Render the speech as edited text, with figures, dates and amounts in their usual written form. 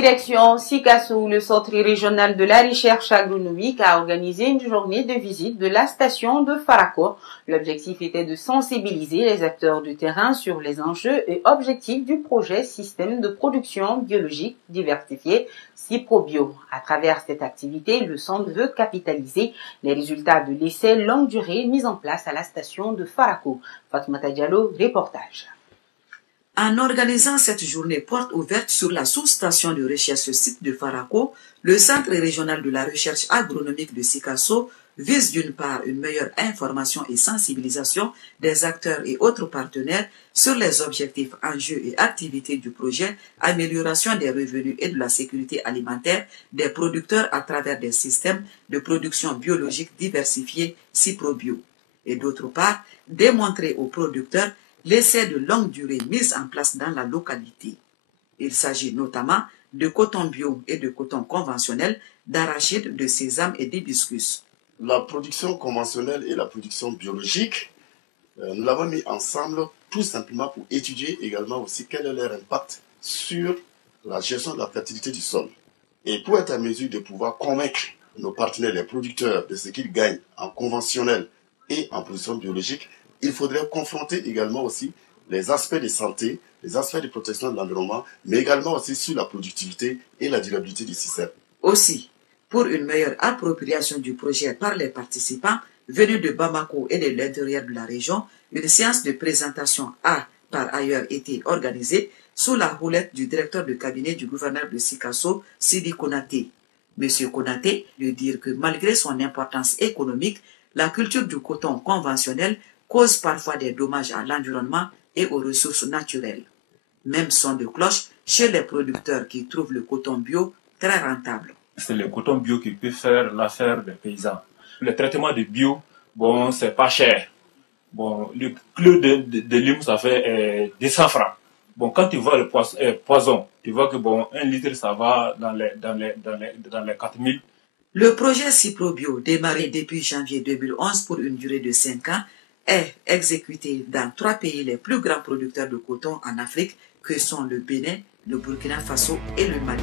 Direction Sikasso, le Centre régional de la recherche agronomique a organisé une journée de visite de la station de Farako. L'objectif était de sensibiliser les acteurs du terrain sur les enjeux et objectifs du projet Système de production biologique diversifié CIPROBIO. À travers cette activité, le centre veut capitaliser les résultats de l'essai longue durée mis en place à la station de Farako. Fatoumata Diallo, reportage. En organisant cette journée porte ouverte sur la sous-station de recherche site de Farako, le Centre régional de la recherche agronomique de Sikasso vise d'une part une meilleure information et sensibilisation des acteurs et autres partenaires sur les objectifs, enjeux et activités du projet, amélioration des revenus et de la sécurité alimentaire des producteurs à travers des systèmes de production biologique diversifiés CIPROBIO. Et d'autre part, démontrer aux producteurs l'essai de longue durée mis en place dans la localité. Il s'agit notamment de coton bio et de coton conventionnel, d'arachide, de sésame et d'hibiscus. La production conventionnelle et la production biologique, nous l'avons mis ensemble tout simplement pour étudier également aussi quel est leur impact sur la gestion de la fertilité du sol. Et pour être à mesure de pouvoir convaincre nos partenaires, les producteurs, de ce qu'ils gagnent en conventionnel et en production biologique, il faudrait confronter également aussi les aspects de santé, les aspects de protection de l'environnement, mais également aussi sur la productivité et la durabilité du système. Aussi, pour une meilleure appropriation du projet par les participants venus de Bamako et de l'intérieur de la région, une séance de présentation a par ailleurs été organisée sous la houlette du directeur de cabinet du gouverneur de Sikasso, Sidi Konaté. Monsieur Konaté veut dire que malgré son importance économique, la culture du coton conventionnel cause parfois des dommages à l'environnement et aux ressources naturelles. Même son de cloche chez les producteurs qui trouvent le coton bio très rentable. C'est le coton bio qui peut faire l'affaire des paysans. Le traitement de bio, bon, c'est pas cher. Bon, le kilo de lime, ça fait 200 francs. Bon, quand tu vois le poison, tu vois que bon, 1 litre, ça va dans les 4000. Le projet CIPROBIO, démarré depuis janvier 2011 pour une durée de 5 ans, est exécuté dans 3 pays les plus grands producteurs de coton en Afrique, que sont le Bénin, le Burkina Faso et le Mali.